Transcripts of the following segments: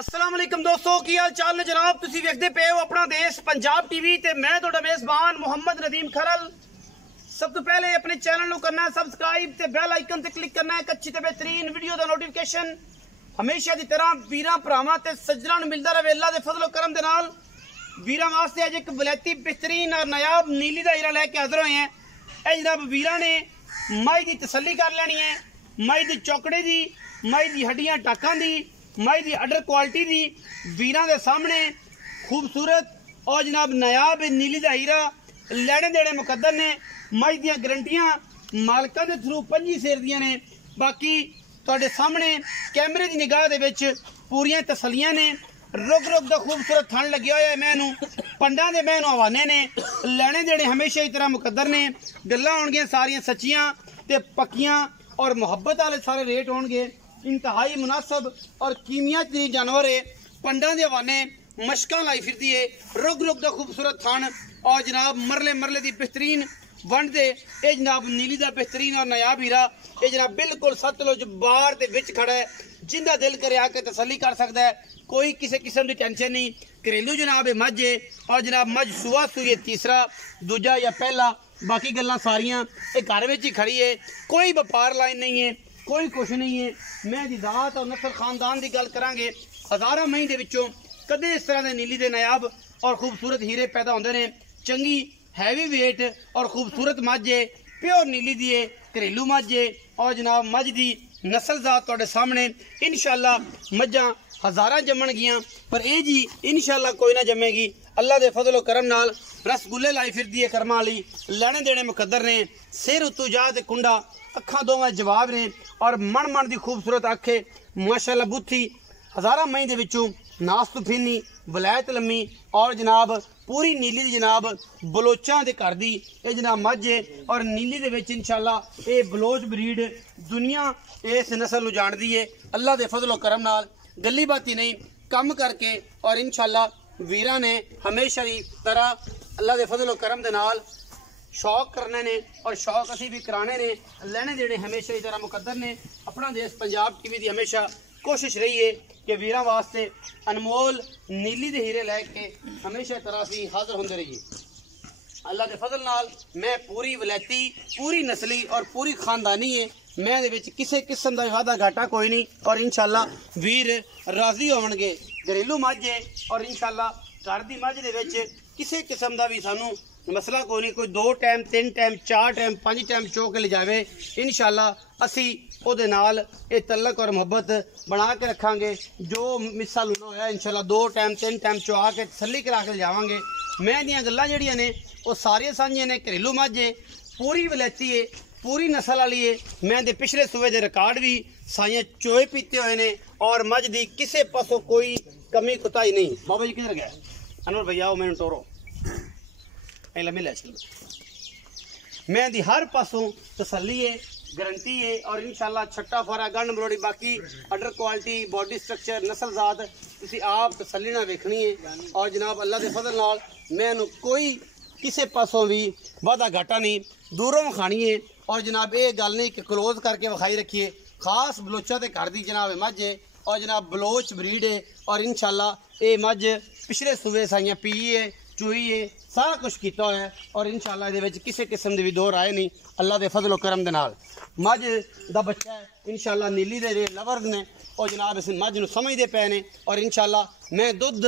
अस्सलाम वालेकुम दोस्तों, की हाल चाल ने जनाब। तुसी वेखदे पे हो अपना देश पंजाब टीवी ते मैं तुहाडा मेज़बान मोहम्मद नदीम खरल। सब तो पहले अपने चैनल को करना है सबसक्राइब ते बेल आइकन ते क्लिक करना है एक अच्छी ते बेहतरीन वीडियो का नोटिफिकेशन हमेशा की तरह वीरां भरावां ते सज्जनां नूं मिलदा रहे। अल्लाह दे फजलो करम दे नाल वीरां वास्ते अज एक वलैती बेहतरीन और नायाब नीली दा हीरा लैके हाजिर होए हैं। ए जनाब वीरां ने माई की तसल्ली कर लेनी है, माई दी चौकड़े दी, माई दी हड्डियां टाकां दी, माई दी अडर क्वालिटी दी वीरां दे सामने खूबसूरत और जनाब नायाब नीली दा हीरा लैने देने मुकद्दर ने। माई दियां गारंटियां मालकां दे थ्रू 5 सेर दियां ने। बाकी तुहाडे सामने कैमरे की निगाह दे विच पूरियां तसलियां ने। रुक रुक दा खूबसूरत थन लग्या होया मैनू पंडा दे मैनू हवाने ने। लैने देने हमेशा की तरह मुकद्दर ने। गल्लां होणगियां सारियां सच्चियां ते पक्कियां और मुहब्बत वाले सारे रेट होणगे। इंतहाई मुनासब और कीमिया तरीन जानवर है। पंडा दे हवाने मशकां लाई फिरदी है। रुक रुक दा खूबसूरत थन और जनाब मरले मरले दी बेहतरीन वंड दे ए जनाब नीली दा बेहतरीन और नायाब हीरा ये जनाब बिल्कुल सतलुज बार दे विच खड़ा है। जिंदा दिल करे आके तसल्ली कर सकता है। कोई किसी किस्म की टेंशन नहीं। घरेलू जनाब है मझ है और जनाब मझ सुआ सूई तीसरा दूजा या पहला। बाकी गल्लां सारियां ये घर विच ही खड़ी है। कोई व्यापार लाइन नहीं है, कोई कुछ नहीं है। मैं दी दात और नस्ल खानदान की गल करांगे। हज़ारां मई दे विचों कदे इस तरह के नीली दे नायाब और खूबसूरत हीरे पैदा होंदे ने। चंगी हैवी वेट और खूबसूरत मझ है, प्योर नीली दी है, घरेलू मझ है और जनाब मझ दी नस्ल जात तुहाडे सामने इंशाअल्लाह मझां हज़ारां जमण गियां पर ये जी इंशाअल्लाह कोई ना जमेगी। अल्लाह दे फजलो करम नाल रसगुल्ले लाई फिरदी है करमां वाली। लैने देने मुकद्दर ने। सिर उत्तू जा ते कुंडा अखा दोवें जवाब ने और मन मन की खूबसूरत अखे माशाअल्लाह बुथी हज़ारां मई दे विचों नास्तु फिनी वलैत लम्मी और जनाब पूरी नीली दी जनाब बलोचां दे घर दी ये जनाब मझ है और नीली दे विच इंशाअल्लाह ये बलोच ब्रीड दुनिया इस नस्ल नूं जानदी है। अल्लाह दे फजलो करम नाल गली बाती नहीं कम करके और इंशाअल्लाह वीरां ने हमेशा की तरह अल्लाह दे फजलो करम दे नाल शौक करने ने और शौक असी भी कराने ने। लैने देने हमेशा की तरह मुकद्दर ने। अपना देश पंजाब टीवी की हमेशा कोशिश रही है कि वीरां वास्ते अनमोल नीली दे हीरे लैके हमेशा तरह असी हाजिर होंदे रहिए। अल्लाह के फजल नाल मैं पूरी वलैती पूरी नस्ली और पूरी खानदानी है। मैं दे विच किसी किस्म का वादा घाटा कोई नहीं और इंशाअल्लाह वीर राजी होवणगे। घरेलू मझ है और इंशाअल्लाह घर दी मझ दे विच किसी किस्म का भी सानू मसला कोई नहीं। कोई 2 टाइम 3 टाइम 4 टाइम 5 टाइम चो के ले जावे इंशाअल्लाह असी ओदे नाल ये तलक और मुहब्बत बना के रखांगे। जो मिसा लूना होया इंशाअल्लाह 2 टाइम 3 टाइम चो आके तसल्ली करा के ले जावांगे। मैं दियां गल्लां जेहड़ियां ने वो सारियां साझियां ने। घरेलू मझ है, पूरी वलैती है, पूरी नस्ल वाली है। मैं दे पिछले सूबे के रिकॉर्ड भी साइयां चोए पीते हुए ने और मझ दी किसी पासों कोई कमी कुताही नहीं। बाबा जी किधर गए? अनवर भैया आओ मैंने टोरो मिले। मैं दी हर पासों तसल्ली है, गारंटी है और इंशाअल्लाह छट्टा फारा गंड मरोड़ी बाकी अडर क्वालिटी बॉडी स्ट्रक्चर नस्ल जात तुसी आप तसल्ली ना वेखनी है। और जनाब अल्लाह के फजल नाल मैनू कोई किसी पासों भी वादा घाटा नहीं दूरों विखानी है। और जनाब ये गल नहीं कि क्लोज करके विखाई रखिए। खास बलोचा के घर की जनाब मझ है और जनाब बलोच ब्रीड है और इंशाअल्लाह ये मझ पिछले सूबे साइयां पी है चुई है सारा कुछ किया हुआ है और इंशाअल्लाह ये किसी किस्म की भी दो राय नहीं। अल्लाह के फजलो करम दे नाल मझ दा बच्चा है इंशाअल्लाह नीली दे लवर ने और जनाब इस मझ नूं समझदे पे ने और इंशाअल्लाह मैं दुध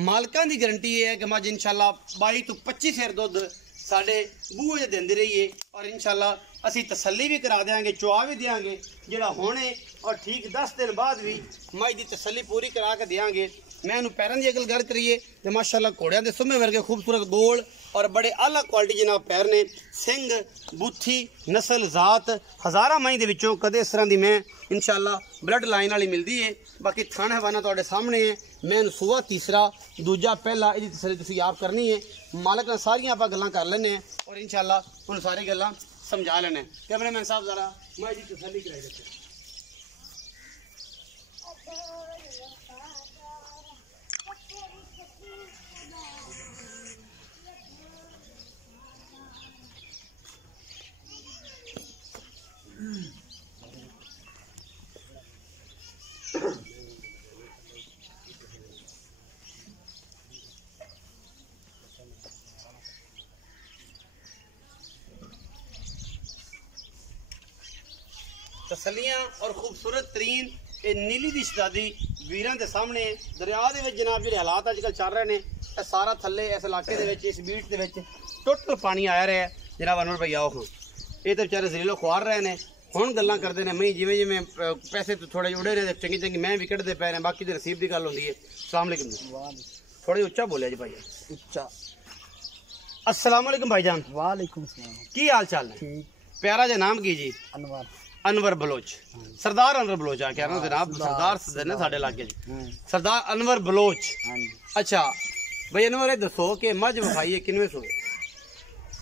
मालकां दी गारंटी है कि मझ इंशाअल्लाह 22 तो 25 सेर दुध साढ़े बूहे देंदी रही है और इंशाअल्लाह असी तसल्ली भी करा देंगे चुआ भी देंगे जोड़ा होने और ठीक 10 दिन बाद भी मझ की तसल्ली पूरी करा के देंगे। मैं उन्होंने पैरों की अगल गल करिए तो माशाअल्लाह घोड़िया के सुमे वर्गे खूबसूरत गोल और बड़े आला क्वालिटी जनाब पैर ने। सिंग बुथी नस्ल जात हज़ारां मई दे विचों कदे इस तरह की मैं इंशाअल्लाह ब्लड लाइन वाली मिलती है। बाकी थान हवाना तुहाडे सामने है। मैं सुआ तीसरा दूजा पहला इसकी तसल्ली तुसीं आप करनी है। मालक ने सारियां आप गल्लां कर लैने और इंशाअल्लाह उन सारी गल्लां समझा लेने। कैमरामैन साहब जरा मैं जी तसल्ली कराई देते। तसलियां और खूबसूरत तरीन ये नीली दी शहजादी वीरां दे सामने दरिया दे विच जनाब जिहड़े हालात अजकल चल रहे ने ये सारा थल्ले इस इलाके दे विच इस बीट दे विच टोटल पानी आया रहा है जनाब अनवर भाई आओ खां ये तो बेचारे जलीलो खुआर रहे हैं हुण गल्लां करदे ने मैं जिवें जिवें पैसे तो थोड़े उड़े ने चंगी चंगी मैं भी कढ़दे पै रहे बाकी ते नसीब दी गल हुंदी है। अस्सलाम वालेकुम थोड़ी उच्चा बोलिया जी भाई उच्चा। अस्सलाम वालेकुम भाईजान। वालेकुम सलाम। की हाल चाल है? ठीक। प्यारा जा नाम की जी? अनवर। अनवर बलोच सरदार अनवर बलोच आ कह रहा हूं जनाब सरदार ने साडे इलाके सरदार अनवर बलोच। अच्छा भाई अनवर ये दसो कि मज विखाई है किनवे सूए?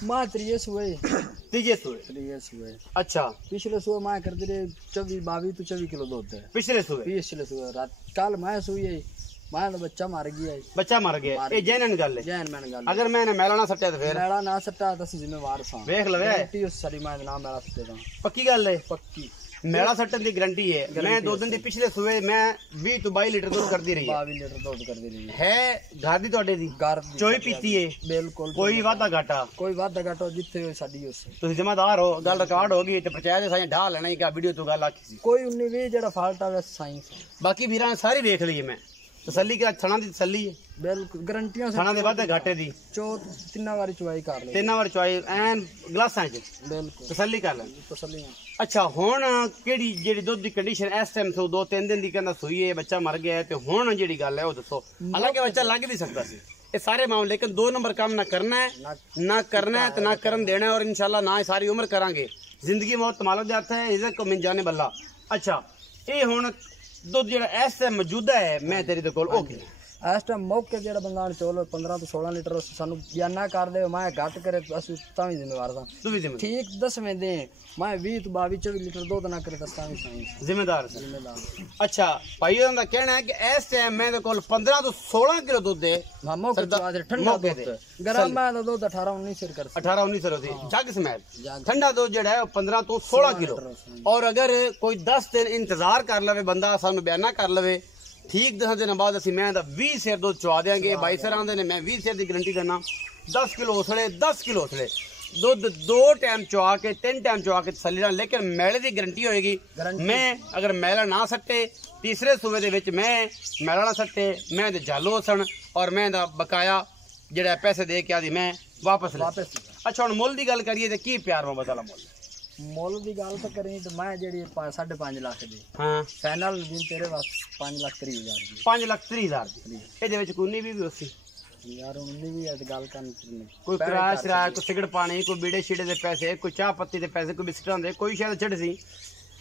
मां त्रीजे सूए। तीजे सूए? त्रीजे सूए। अच्छा पिछले सूए मां करदे रे 22 तो 24 किलो दूध है। पिछले सूए? पिछले सूए रात कल मां सूई है मां दा बच्चा मर गया है। बच्चा मर गया ये जैनन गल है? जैन मैन गल। अगर मैंने मैला ना सट्टिया तो फिर? मैला ना सट्टा तो जिम्मेवार सा देख लवे गारंटी उस सारी मां दा नाम मैला सट्टे दा पक्की गल है? पक्की मेला सट्टन दी गारंटी है। मैं 2 दिन दी पिछले सुबह मैं 20 तो 22 लीटर दूध कर दी रही है। 22 लीटर दूध कर दी रही है घर दी ਤੁਹਾਡੇ ਦੀ? घर दी चोई पीती है बिल्कुल कोई वादा घाटा? कोई वादा घाटा जिथे साडी उस ਤੁਸੀਂ ਜ਼ਿੰਮੇਦਾਰ ਹੋ ਗੱਲ ਰਿਕਾर्ड होगी ਤੇ ਪ੍ਰਚਾਰ ਦੇ ਸਾਈਂ ਢਾ ਲੈਣਾ ਹੀ ਕਿ ਵੀਡੀਓ ਤੋਂ ਗੱਲ ਆਖੀ ਸੀ कोई 19 20 जेड़ा फाल्ट आवे साइंस ਬਾਕੀ ਵੀਰਾਂ ਨੇ ਸਾਰੀ ਵੇਖ ਲਈ ਮੈਂ तसल्ली के थणा दी तसल्ली है बिल्कुल गारंटियां से थणा दे वादे घाटे दी चौथ तीन बारी चुवाई कर ले 3 बार चुवाई एन ग्लासां च बिल्कुल तसल्ली कर ले तसल्ली। अच्छा हुण केड़ी जेड़ी दुध दी कंडीशन इस टाइम से 2-3 दिन दी कहंदा सुई है बच्चा मर गया है ते हुण जेड़ी गल है वो दसो हालांकि बच्चा लग नहीं सकता सी ये सारे मामले लेकिन 2 नंबर काम ना करना है ना करना है तो ना करन देना है और इंशाल्लाह ना सारी उम्र करांगे जिंदगी मौत मालिक दे हाथ है इज्जत को मिल जाने बल्ला। अच्छा ये हुण दुध जेड़ा इस टाइम मौजूदा है मैं तेरे दे कोल ओके इस टाइम मौके जेड़ा बंदा चोल 15 तो 16 लीटर सानू बयाना कर दे मैं घट करे असि तावी जिम्मेवार सा तू भी जिम्मेदार ठीक 10वें दे मैं 20 तो 22 24 लीटर दूध ना करे दस्ता भी साइंस जिम्मेदार जिम्मेदार। अच्छा भाई दा कहना है कि इस टाइम मैं दे कोल 15 तो 16 किलो दूध दे मौके तो ठंडा दूध गरम मैं दा दूध 18 19 सिर कर 18 19 सिर होती जग समेत ठंडा दूध जेड़ा है 15 तो 16 किलो और अगर कोई 10 दिन इंतजार कर लवे बंदा सानू बयाना कर लवे ठीक 10 दिन बाद असी मैं 20 सिर दूध चुवा देंगे भाई सर आंदे ने मैं 20 सिर की गारंटी देना 10 किलो उसले 10 किलो उसले दूध 2 टाइम चुवा के 3 टाइम चुवा के तसल्ली नाल लेकिन मैले की गारंटी होएगी। मैं अगर मैला ना सट्टे तीसरे सूबे दे विच मैं मैला ना सट्टे मैं दे जालो सन और मैं दा बकाया जेड़ा पैसे दे के आदि मैं वापस ले। अच्छा हुण मुल दी गल करिए ते की प्यार मोहब्बत वाला मुल दी गल तो करें तो मैं जेडी 5.5 लाख दी हां फाइनल दिन तेरे वास्ते 5,30,000 दी 5,30,000 दी ए दे विच कोई भी होसी यार उन्नी भी है गल करनी कोई किराया शराया कोई सिगरेट पानी कोई बीड़े शीड़े दे पैसे कोई चाह पत्ती दे पैसे कोई बिस्किटां दे कोई शायद छड़ सी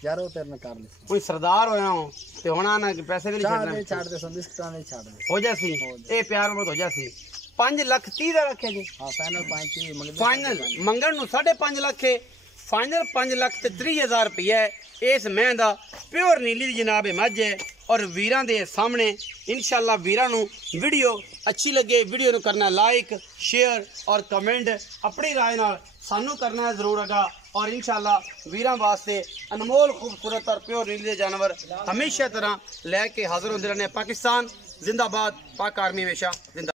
यार वो तेरे ने कर ले कोई सरदार होया हो ते होना ना कि पैसे भी नहीं छड़ना छाड़ दे सब बिस्किटां नहीं छाड़ दे हो जासी ए प्यार मोहब्बत हो जासी 5,30,000 दा रखे जी। हां फाइनल 5 मंगन फाइनल मंगन नु 5.5 लाख है फाइनल 5,30,000 रुपया है इस मैं दा प्योर नीली दी जनाब मझ है और वीरां दे सामने इंशाल्लाह वीरां नू वीडियो अच्छी लगे वीडियो नू करना लाइक शेयर और कमेंट अपनी राय नाल सानू करना है जरूर अगा और इंशाल्लाह वीरां वास्ते अनमोल खूबसूरत और प्योर नीली दे जानवर हमेशा तरह लैके हाजिर होंदे रहने। पाकिस्तान जिंदाबाद पाक आर्मी हमेशा जिंदा।